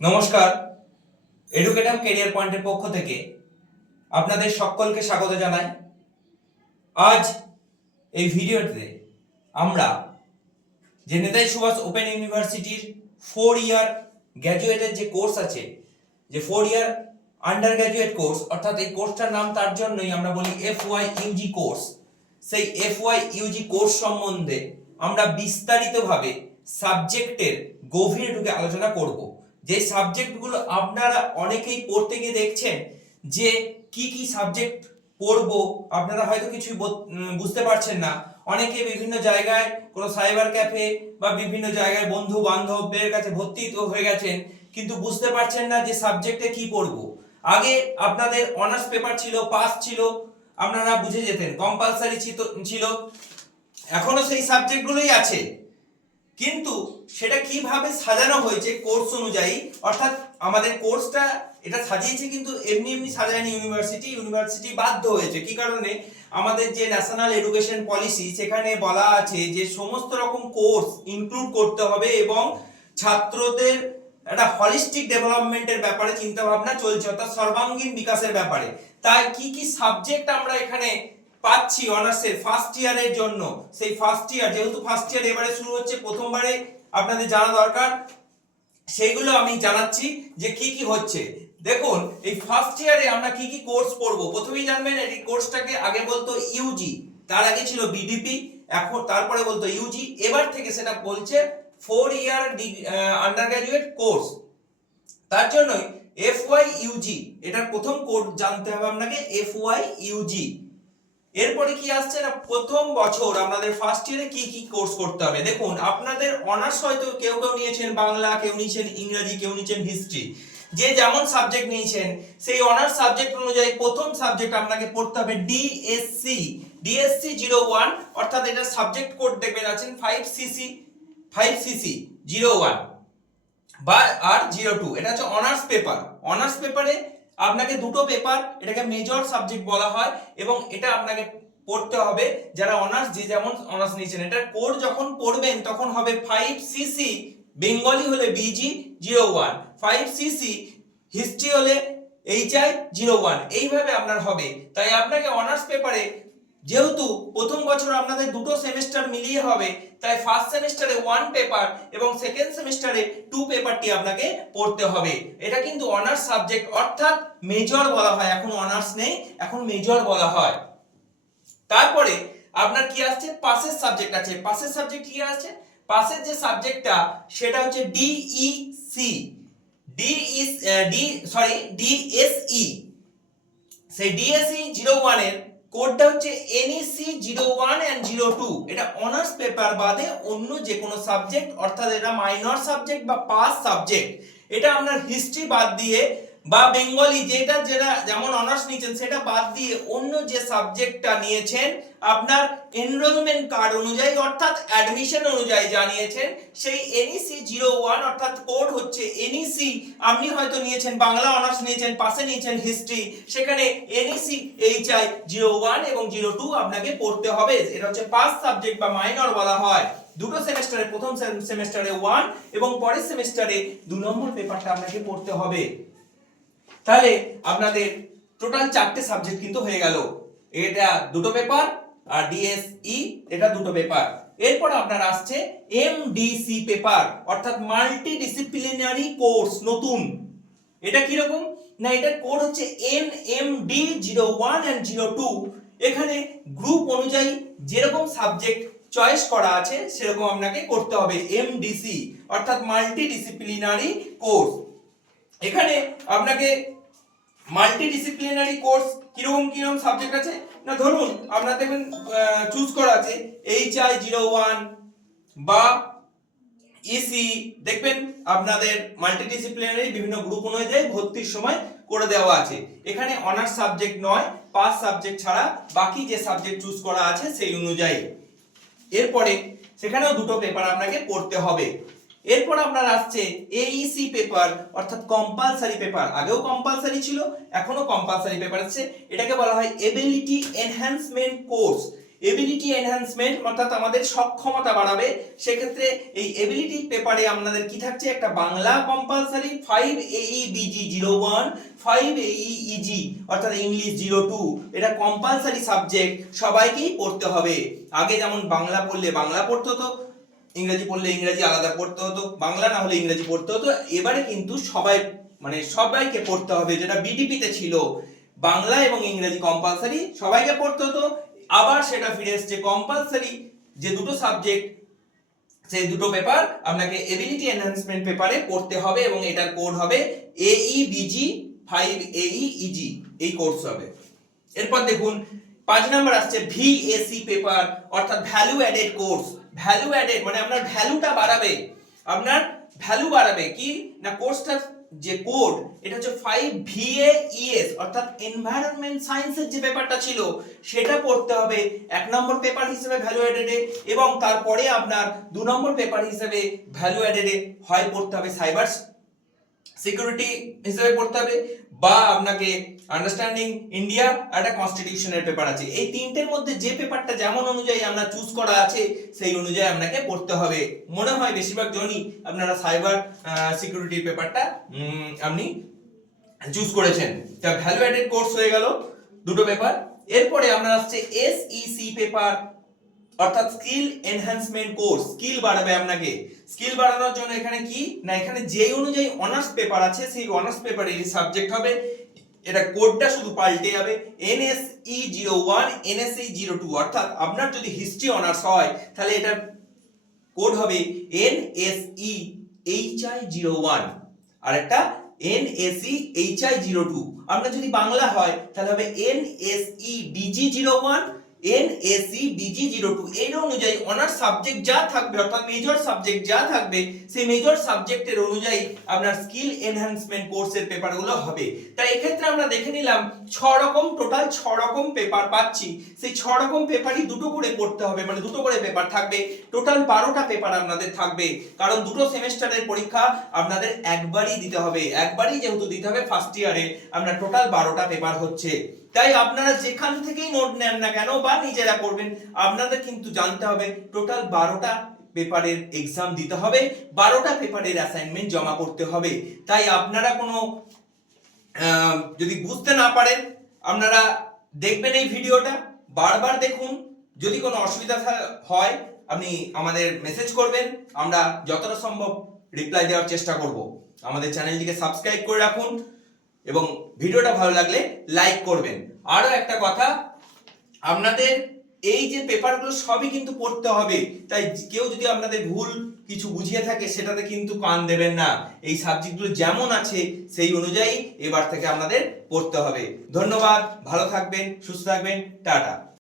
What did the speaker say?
নমস্কার, এডুকেটাম ক্যারিয়ার পয়েন্টের পক্ষ থেকে আপনাদের সকলকে স্বাগত জানাই। আজ এই ভিডিওতে আমরা যে নেতাজি সুভাষ ওপেন ইউনিভার্সিটির 4 ইয়ার গ্র্যাজুয়েটের যে কোর্স আছে, যে 4 ইয়ার আন্ডার গ্র্যাজুয়েট কোর্স, অর্থাৎ এই কোর্সটার নাম তার জন্যই আমরা বলি FY ইউজি কোর্স। সেই FY ইউজি কোর্স সম্বন্ধে আমরা বিস্তারিতভাবে সাবজেক্টের গভীরে ঢুকে আলোচনা করব। যে সাবজেক্টগুলো আপনারা অনেকেই পড়তে গিয়ে দেখছেন যে কি কি সাবজেক্ট পড়বো, আপনারা হয়তো কিছুই বুঝতে পারছেন না। অনেকে বিভিন্ন জায়গায় কোনো সাইবার ক্যাফে বা বিভিন্ন জায়গায় বন্ধু বান্ধবের কাছে ভর্তি তো হয়ে গেছেন, কিন্তু বুঝতে পারছেন না যে সাবজেক্টে কি পড়বো। আগে আপনাদের অনার্স পেপার ছিল, পাস ছিল, আপনারা বুঝে যেতেন, কম্পালসারি ছিল, এখনো সেই সাবজেক্টগুলোই আছে, কিন্তু সেটা কিভাবে সাজানো হয়েছে কোর্স অনুযায়ী, অর্থাৎ আমাদের কোর্সটা এটা সাজিয়েছে কিন্তু এমনি এমনি সাজায়নি ইউনিভার্সিটি বাধ্য হয়েছে। কি কারণে? আমাদের যে ন্যাশনাল এডুকেশন পলিসি সেখানে বলা আছে যে সমস্ত রকম কোর্স ইনক্লুড করতে হবে এবং ছাত্রদের একটা হলিস্টিক ডেভেলপমেন্টের ব্যাপারে চিন্তা ভাবনা চলছে, অর্থাৎ সর্বাঙ্গীন বিকাশের ব্যাপারে। তাই কি কি সাবজেক্ট আমরা এখানে পাচ্ছি অনার্সের ফার্স্ট ইয়ারের জন্য, সেই ফার্স্ট ইয়ার, যেহেতু ফার্স্ট ইয়ার এবারে শুরু হচ্ছে, প্রথমবারে আপনাদের জানা দরকার, সেইগুলো আমি জানাচ্ছি যে কি কি হচ্ছে। দেখুন, এই ফার্স্ট ইয়ারে আমরা কি কি কোর্স পড়বো। প্রথমেই জানবেন এই কোর্সটাকে আগে বলতো ইউজি, তার আগে ছিল বিডিপি, এখন তারপরে বলতো ইউজি, এবার থেকে সেটা বলছে 4 ইয়ার আন্ডার গ্র্যাজুয়েট কোর্স। তার জন্যই FY ইউজি, এটার প্রথম কোর্স জানতে হবে আপনাকে, FY ইউজি। এরপরে কি আসছে না, প্রথম বছর আপনাদের ফার্স্ট ইয়ারে কি কি কোর্স করতে হবে। দেখুন, আপনাদের অনার্স হয়তো কেউ কেউ নিয়েছেন বাংলা, কেউ নিয়েছেন ইংরেজি, কেউ নিয়েছেন হিস্ট্রি, যে যেমন সাবজেক্ট নিয়েছেন সেই অনার্স সাবজেক্ট অনুযায়ী প্রথম সাবজেক্ট আপনাকে পড়তে হবে ডিএসসি 01, অর্থাৎ এটা সাবজেক্ট কোড দেখবেন আছেন 5CC 01 বা আর 02। এটা হচ্ছে অনার্স পেপার। অনার্স পেপারে আপনাকে দুটো পেপার, এটাকে মেজর সাবজেক্ট বলা হয়, এবং এটা আপনাকে পড়তে হবে যারা অনার্স, যে যেমন অনার্স নিয়েছেন। এটার কোড যখন পড়বেন তখন হবে 5CC, বেঙ্গলি হলে BG 01, 5CC হিস্ট্রি হলে HI 01, এইভাবে আপনার হবে। তাই আপনাকে অনার্স পেপারে, যেহেতু প্রথম বছর আপনাদের দুটো সেমিস্টার মিলিয়ে হবে, তাই ফার্স্ট সেমিস্টারে 1 পেপার এবং সেকেন্ড সেমিস্টারে 2 পেপারটি আপনাকে পড়তে হবে। এটা কিন্তু অনার্স সাবজেক্ট, অর্থাৎ মেজর বলা হয়, এখন অনার্স নেই, এখন মেজর বলা হয়। তারপরে আপনার কি আসছে, পাসের সাবজেক্ট আছে। পাসের সাবজেক্ট কি আছে? পাসের যে সাবজেক্টটা সেটা হচ্ছে ডিএসই। সেই ডিএসই 01 এর কোডটা হচ্ছে NEC 01 and 02। এটা অনার্স পেপার বাদে অন্য যে কোনো সাবজেক্ট, অর্থাৎ এটা মাইনর সাবজেক্ট বা পাস সাবজেক্ট। এটা আপনার হিস্ট্রি বাদ দিয়ে বা বেঙ্গলি, যেটা যেটা যেমন অনার্স নিয়েছেন সেটা বাদ দিয়ে অন্য যে সাবজেক্টটা নিয়েছেন আপনার এনরোলমেন্ট কার্ড অনুযায়ী, অর্থাৎ অ্যাডমিশন অনুযায়ী জানিয়েছেন, সেই NEC 01, অর্থাৎ কোড হচ্ছে NEC। আপনি হয়তো নিয়েছেন বাংলা অনার্স নিয়েছেন, পাশে নিয়েছেন হিস্ট্রি, সেখানে NEC HI 01 এবং 02 আপনাকে পড়তে হবে। এটা হচ্ছে পাস সাবজেক্ট বা মাইনর বলা হয়। দুটো সেমিস্টারে, প্রথম সেমিস্টারে 1 এবং পরের সেমিস্টারে 2 নম্বর পেপারটা আপনাকে পড়তে হবে। তাহলে আপনাদের টোটাল 4টে সাবজেক্ট কিন্তু হয়ে গেল। এটা দুটো পেপার, আর ডিএসই এটা দুটো পেপার। এরপর আপনার আসছে MDC পেপার, অর্থাৎ মাল্টি ডিসিপ্লিনারি কোর্স, নতুন। এটা কি রকম না, এটা কোড হচ্ছে NMD 01 and 02। এখানে গ্রুপ অনুযায়ী যেরকম সাবজেক্ট চয়েস করা আছে সেরকম আপনাকে করতে হবে। MDC অর্থাৎ মাল্টি ডিসিপ্লিনারি কোর্স। এখানে আপনাকে মাল্টি ডিসিপ্লিনারি কোর্স কিরকম কিরকম সাবজেক্ট আছে না, ধরুন আপনারা দেখবেন চুজ করা আছে HI 01 বা ইসি, দেখবেন আপনাদের মাল্টিডিসিপ্লিনারি বিভিন্ন গ্রুপ অনুযায়ী ভর্তির সময় করে দেওয়া আছে। এখানে অনার্স সাবজেক্ট নয়, পাস সাবজেক্ট ছাড়া বাকি যে সাবজেক্ট চুজ করা আছে সেই অনুযায়ী। এরপরে সেখানেও দুটো পেপার আপনাকে পড়তে হবে। এরপর আপনার আসছে AEC পেপার, অর্থাৎ কম্পালসারি পেপার। আগেও কম্পালসারি ছিল, এখনো কম্পালসারি পেপার আছে। এটাকে বলা হয় ability enhancement course. Ability enhancement অর্থাৎ আমাদের সক্ষমতা বাড়াবে। সেক্ষেত্রে এই এবিলিটি পেপারে আপনাদের কি থাকছে, একটা বাংলা কম্পালসারি 5 AEBG 01, 5 AEEG অর্থাৎ ইংলিশ 02, এটা কম্পালসারি সাবজেক্ট, সবাইকেই পড়তে হবে। আগে যেমন বাংলা পড়লে বাংলা পড়তে হতো, ইংরেজি পড়লে ইংরেজি আলাদা পড়তে হতো, বাংলা না হলে ইংরেজি পড়তে হতো। এবারে কিন্তু সবাইকে পড়তে হবে, যেটা বিডিপি তে ছিল বাংলা এবং ইংরেজি কম্পালসারি সবাইকে পড়তে হতো। আবার সেটা ফিরে এসেছে কম্পালসারি যে দুটো সাবজেক্ট, সেই দুটো পেপার আপনাকে এবিলিটি এনহ্যান্সমেন্ট পেপারে পড়তে হবে এবং এটার কোড হবে AEBG 5 AEEG, এই কোর্স হবে। এরপর দেখুন 5 নাম্বার আসছে VAC পেপার অর্থাৎ value added course. Value added মানে আপনার ভ্যালুটা বাড়াবে, আপনার ভ্যালু বাড়াবে কি না, কোর্সটার যে কোড এটা হচ্ছে 5 VAES অর্থাৎ এনভায়রনমেন্ট সায়েন্সের যে পেপারটা ছিল সেটা পড়তে হবে 1 নম্বর পেপার হিসেবে ভ্যালু অ্যাডেডে, এবং তারপরে আপনার 2 নম্বর পেপার হিসেবে ভ্যালু অ্যাডেডে হয় পড়তে হবে সাইবার সিকিউরিটি হিসেবে পড়তে হবে, বা আপনাকে আন্ডারস্ট্যান্ডিং ইন্ডিয়া একটা কনস্টিটিউশনের পেপার আছে। এই তিনটের মধ্যে যে পেপারটা যেমন অনুযায়ী আমরা চুজ করা আছে সেই অনুযায়ী আপনাকে পড়তে হবে। মনে হয় বেশিরভাগ জনই আপনারা সাইবার সিকিউরিটির পেপারটা আপনি চুজ করেছেন। তা ভ্যালু অ্যাডেড কোর্স হয়ে গেল দুটো পেপার। এরপরে আমরা আসছে SEC পেপার অর্থাৎ স্কিল এনহ্যান্সমেন্ট কোর্স। স্কিল বাড়াবে আপনাকে। স্কিল বাড়ানোর জন্য এখানে কি না, এখানে যে অনুযায়ী অনার্স পেপার আছে সেই অনার্স পেপারের সাবজেক্ট হবে, এটা কোডটা শুধু পাল্টে যাবে NSE 01 NSE 02, অর্থাৎ আপনার যদি হিস্ট্রি অনার্স হয় তাহলে এটার কোড হবে NSE HI 01 আর একটা NSE HI 02। আপনার যদি বাংলা হয় তাহলে হবে NSE BG 01 NSE BG 02। এর অনুযায়ী অনার্স সাবজেক্ট যা থাকবে অর্থাৎ মেজর সাবজেক্ট যা থাকবে সেই মেজর সাবজেক্টের অনুযায়ী আপনার স্কিল এনহ্যান্সমেন্ট কোর্সের পেপারগুলো হবে। তাই এক্ষেত্রে আমরা দেখে নিলাম 6 রকম, টোটাল 6 রকম পেপার পাচ্ছি। সেই 6 রকম পেপারই দুটো করে পড়তে হবে, মানে দুটো করে পেপার থাকবে। টোটাল 12টা পেপার আপনাদের থাকবে, কারণ দুটো সেমিস্টারের পরীক্ষা আপনাদের একবারই দিতে হবে। একবারই যেহেতু দিতে হবে ফার্স্ট ইয়ারে, আপনার টোটাল 12টা পেপার হচ্ছে। তাই আপনারা যেখান থেকেই নোট নেন না কেন বা নিজেরা করবেন, আপনাদের কিন্তু জানতে হবে টোটাল 12টা পেপারের এক্সাম দিতে হবে, 12টা পেপারের অ্যাসাইনমেন্ট জমা করতে হবে। তাই আপনারা কোনো যদি বুঝতে না পারেন আপনারা দেখবেন এই ভিডিওটা, বারবার দেখুন। যদি কোনো অসুবিধা হয় আপনি আমাদের মেসেজ করবেন, আমরা যতটা সম্ভব রিপ্লাই দেওয়ার চেষ্টা করব। আমাদের চ্যানেলটিকে সাবস্ক্রাইব করে রাখুন এবং ভিডিওটা ভালো লাগলে লাইক করবেন। আরো একটা কথা, আপনাদের এই যে পেপারগুলো সবই কিন্তু পড়তে হবে, তাই কেউ যদি আপনাদের ভুল কিছু বুঝিয়ে থাকে সেটাতে কিন্তু কান দেবেন না। এই সাবজেক্টগুলো যেমন আছে সেই অনুযায়ী এবার থেকে আপনাদের পড়তে হবে। ধন্যবাদ, ভালো থাকবেন, সুস্থ থাকবেন, টাটা।